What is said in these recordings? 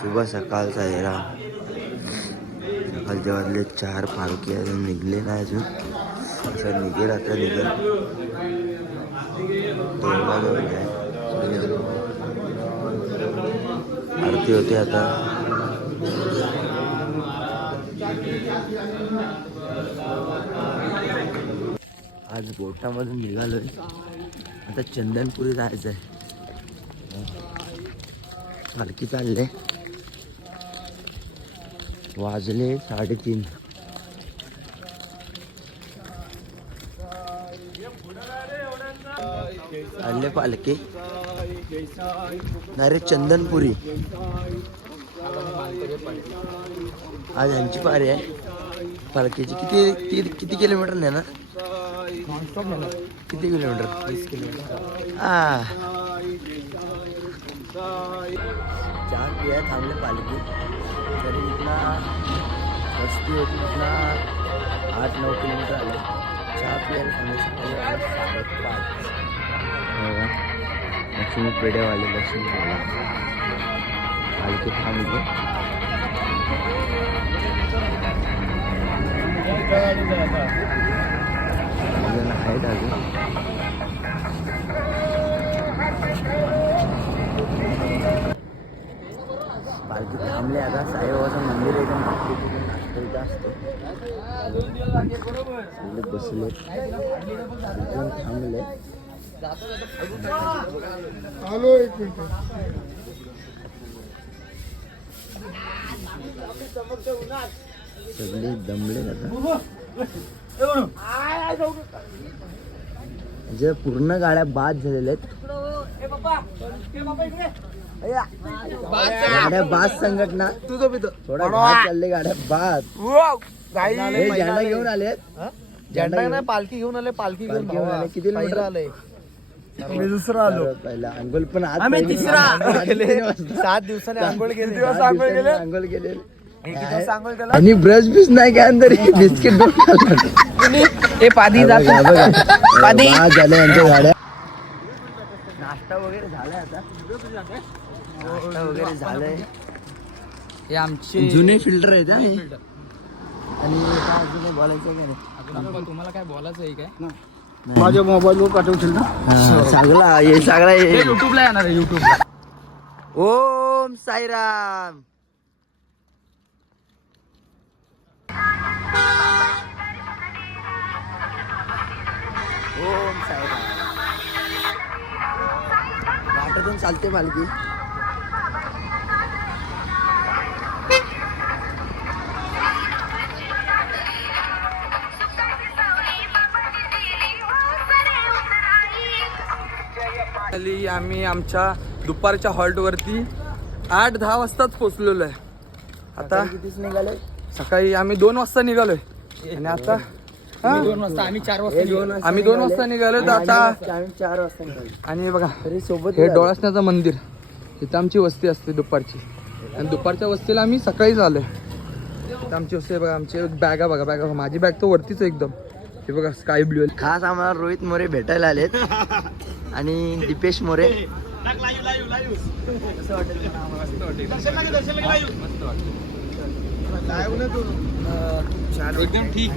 सुबह सकाळचा हेरा सकाळच्या वाजले 4 पालखी अजून निघले नाही अजून असं निघेल आता निघेल देवळाजवळ आहे आरती होते आता आज बोटामधून निघालोय आता चंदनपुरी जायचं आहे पालखी चालले वाजले 3:30 चालले पालखी अरे चंदनपुरी आज यांची पारी आहे पालखीची किती किलोमीटर नाही ना किती किलोमीटर 20 किलोमीटर चहा पिया थांबले पालखी तरी इथला वस्ती होती इथला 8-9 किलोमीटर आले चहा पियाला थांबले सकाळी 5:30 लक्ष्मी पेढेवाले लक्ष्मी पालखी थांबली आहेत अजून पालखी थांबले आता साईबाबाचं मंदिर एकदम नाश्ता असते बसले एकदम थांबले सगळे दमले आता जे पूर्ण गाड्या बाद झालेल्या आहेत गाड्या बाद संघटना थोडा घाट चालले गाड्या बाद झेंडा घेऊन आले झेंडा नाही पालखी घेऊन आले पालखी घेऊन आले किती किलोमीटर आले मी दुसरा आलो पहिला अंघोळ पण आज आम्ही तिसरा 7 दिवसांनी अंघोळ केले अंघोळ केले आणि ब्रश बीस नाही काय अंदर बिस्किट हे पादी पादी झाल्या यांच्या गाड्या नाश्ता वगैरे झालाय आता नाश्ता वगैरे झालाय हे आमचे जुने फिल्टर आहेत आणि काय अजून काही बोलायचं काय तुम्हाला काय बोलायचं आहे काय माझ्या मोबाईलवर पाठवशील ना चांगला हे चांगला युट्यूबला येणार आहे युट्यूबला ओम साईराम ओम साईराम वाटातून चालते पालखी आम्ही आमच्या दुपारच्या हॉल्ट वरती 8-10 वाजताच पोहोचलेलो आहे आता कितीच निघाले सकाळी आम्ही 2 वाजता निघालोय आणि आता 2 वाजता आम्ही 2 वाजता निघालो तर आता 4 वाजता निघाले आणि बघा तरी सोबत हे डोळासण्याचं मंदिर इथं आमची वस्ती असते दुपारची आणि दुपारच्या वस्तीला आम्ही सकाळीच आलोय इथं आमची वस्ती आहे बघा आमची बॅगा माझी बॅग तर वरतीच आहे एकदम हे बघा स्काय ब्ल्यू खास आम्हाला रोहित मोरे भेटायला आलेत आणि दीपेश मोरे एकदम ठीक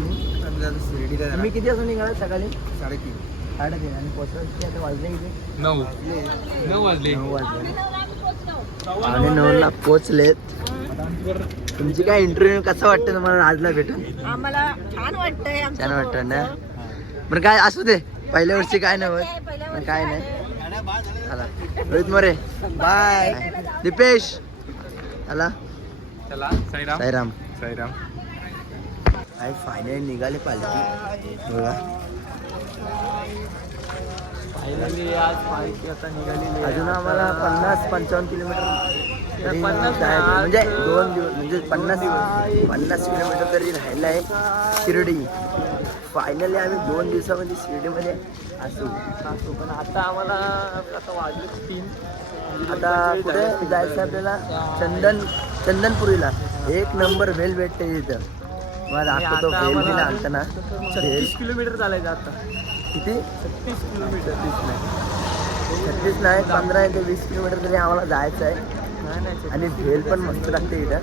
तुम्ही किती वाजता निघाला सकाळी 3:30 आणि पोहोचला आता वाजले किती 9 वाजले 9 वाजले आणि 9ला पोहोचलेत तुमची काय इंटरव्ह्यू कसं वाटतं तुम्हाला राजला भेटून आम्हाला छान वाटतंय छान वाटतं ना बरं काय असू दे पहिल्या वर्षी काय नव्हतं पण काय नाही चला रोहित मोरे बाय दीपेश चला साईराम काय फायनली निघाले पालखी बघा फायनली आज पालखी आता निघालेली अजून आम्हाला 50-55 किलोमीटर म्हणजे 2 दिवस म्हणजे 50 किलोमीटर तरी राहिलं आहे शिर्डी फायनली आम्ही 2 दिवसामध्ये शिर्डीमध्ये असू पण आता आम्हाला आता वाजले 3 आता कुठे जायचं आपल्याला चंदनपुरीला 1 नंबर भेल भेटते इथं मला दाखवतो भेल बिल आणतं ना 36 किलोमीटर चालायचं आता किती 36 किलोमीटर 36 नाही 15 ते 20 किलोमीटर तरी आम्हाला जायचं आहे आणि भेल पण मस्त लागते इथं.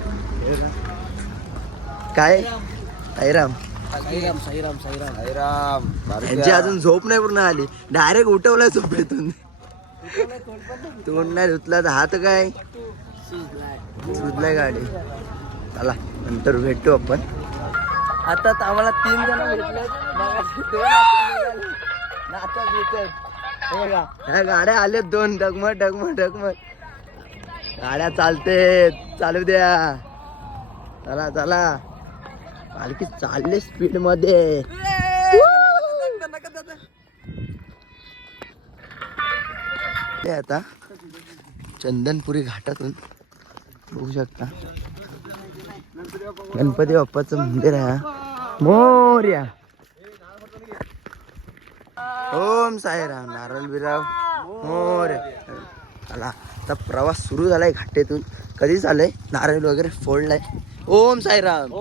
काय साईराम यांची अजून झोप नाही पूर्ण आली. डायरेक्ट उठवलाय झोपेतून. तोंड नाही धुतला तर हात काय सुजलाय गाडी. चला नंतर भेटू आपण. आता आम्हाला 3 जण भेटले. ह्या गाड्या आल्या 2 डगमट. गाड्या चालते, चालू द्या. चला चला पालखी चालले स्पीड मध्ये. आता चंदनपुरी घाटातून बघू शकता गणपती बाप्पाचं मंदिर आहे. मोर्या. ओम साईराम. नारळ बिराव मोर्या. चला आता प्रवास सुरू झालाय घाटेतून. कधी झालंय नारळ वगैरे फोडलाय. ओम साईराम.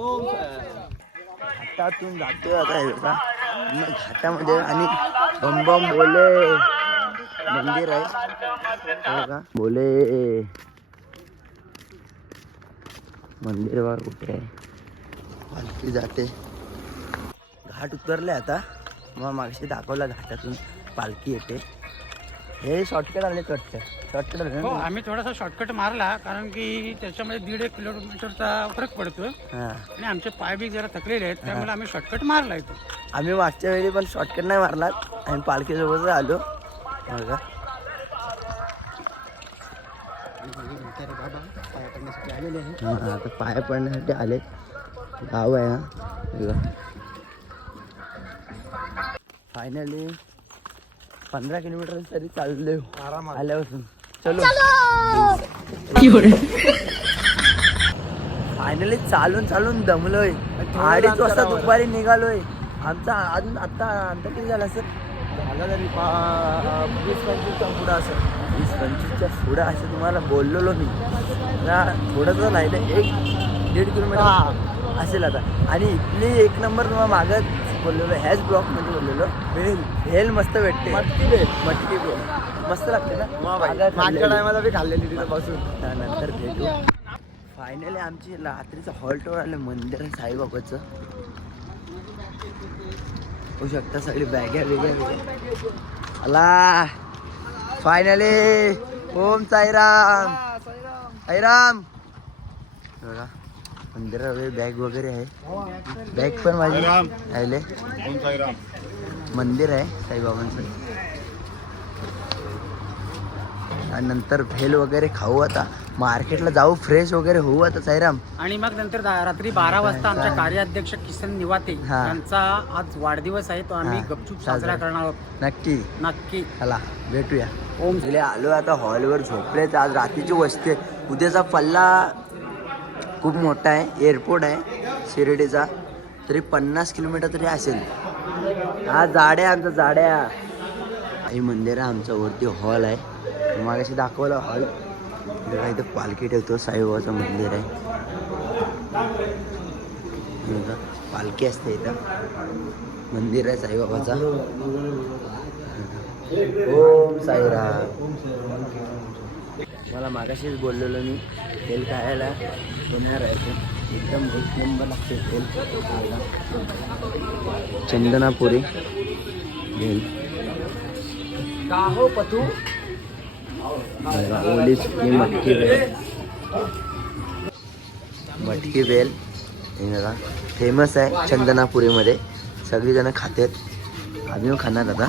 घाटातून जातोय आता हे बघा घाटामध्ये. आणि बम बम बोले मंदिर आहे बघा. बोले मंदिर बघा कुठे आहे. पालखी जाते. घाट उतरले आता. मग मागशी दाखवला घाटातून पालखी येते. हे शॉर्टकट आले शॉर्टकट आले. हो आम्ही थोडासा शॉर्टकट मारला कारण की त्याच्यामध्ये 1.5 किलोमीटरचा फरक पडतो आणि आमचे पाय बी जरा थकलेले आहेत त्यामुळे आम्ही शॉर्टकट मारला इथे. आम्ही मागच्या वेळी पण शॉर्टकट नाही मारला आणि पालखीसोबत आलो बघा. आता पाया पडण्यासाठी आले. गाव आहे हा. फायनली 15 किलोमीटर तरी चालले आल्यापासून. चलो फायनली चालून दमलोय. 2:30 वाजता दुपारी निघालोय. आमचा अजून आता किती झाला सर? झाला तरी 20-25च्या पुढं असं. 20-25च्या पुढं असं तुम्हाला बोललेलो मी. थोडंसं राहिलं 1-1.5 किलोमीटर असेल आता. आणि इथली 1 नंबर तुम्हाला मागत बोललेलो ह्याच ब्लॉकमध्ये बोललेलो. भेल मस्त भेटते. मटकी भेल मस्त लागते ना. मागच्या टायमाला बी खाल्लेली तिथं बसून. नंतर भेटू. फायनली आमची रात्रीचं हॉल्टवर आलं मंदिर आहे साईबाबाचं. होऊ शकता सगळी बॅग्या आला फायनली. ओम साईराम. साईराम बघा मंदिरावर बॅग वगैरे आहे. बॅग पण माझी राहिले. मंदिर आहे साईबाबांचं. आणि नंतर भेल वगैरे खाऊ. आता मार्केटला जाऊ फ्रेश वगैरे होऊ आता साईराम. आणि मग नंतर रात्री 12 वाजता आमच्या कार्याध्यक्ष किसन निवाते यांचा आज वाढदिवस आहे तो आम्ही गपचूप साजरा करणार आहोत. नक्की चला भेटूया. ओम गेले आलो आता हॉलवर झोपलेत. आज रात्रीची वस्ती. उद्याचा पल्ला खूप मोठा आहे. एअरपोर्ट आहे शिर्डीचा. तरी 50 किलोमीटर तरी असेल. हा जाड्या आमचा जाड्या. आई मंदिर आहे आमचा. वरती हॉल आहे. मागाशी दाखवला हॉल. इथं पालखी ठेवतो. साईबाबाचं मंदिर आहे. पालखी असते इथं. मंदिर आहे साईबाबाचा. ओम साईराम. मला मागाशीच बोललेलो मी तेल खायला येणार आहे. एकदम 1 नंबर लागते तेल. चंदनापुरी भेल. काहो पतू ओली सुकी मटकी भेल. मटकी भेल फेमस आहे चंदनापुरीमध्ये. सगळीजणं खातात. आम्ही खाणार आता.